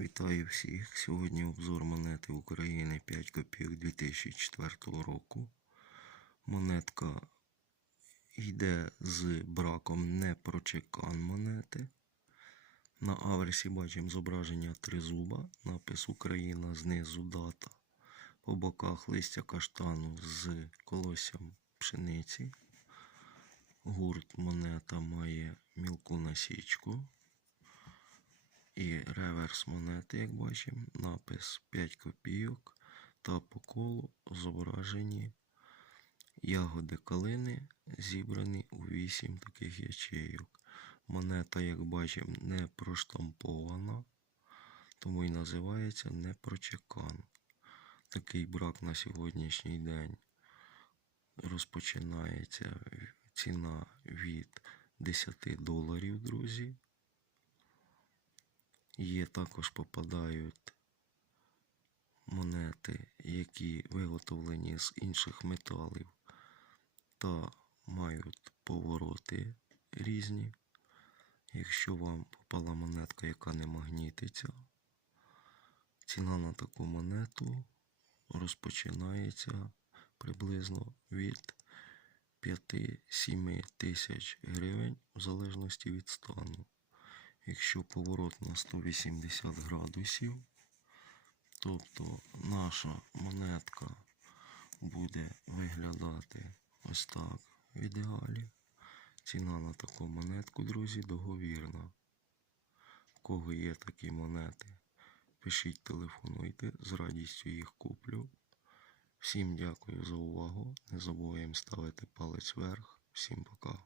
Вітаю всіх! Сьогодні обзор монети України 5 копійок 2004 року. Монетка йде з браком не прочекан монети. На аверсі бачимо зображення тризуба, напис Україна, знизу дата. По боках листя каштану з колоссям пшениці. Гурт монета має мілку насічку. І реверс монети, як бачимо, напис 5 копійок та по колу зображені ягоди калини, зібрані у 8 таких ячейок. Монета, як бачимо, не проштампована, тому і називається непрочекан. Такий брак на сьогоднішній день розпочинається ціна від 10 доларів, друзі. Є також попадають монети, які виготовлені з інших металів та мають повороти різні. Якщо вам попала монетка, яка не магнітиться, ціна на таку монету розпочинається приблизно від 5-7 тисяч гривень в залежності від стану. Якщо поворот на 180 градусів, тобто наша монетка буде виглядати ось так в ідеалі. Ціна на таку монетку, друзі, договірна. В кого є такі монети, пишіть, телефонуйте, з радістю їх куплю. Всім дякую за увагу. Не забуваємо ставити палець вверх. Всім пока.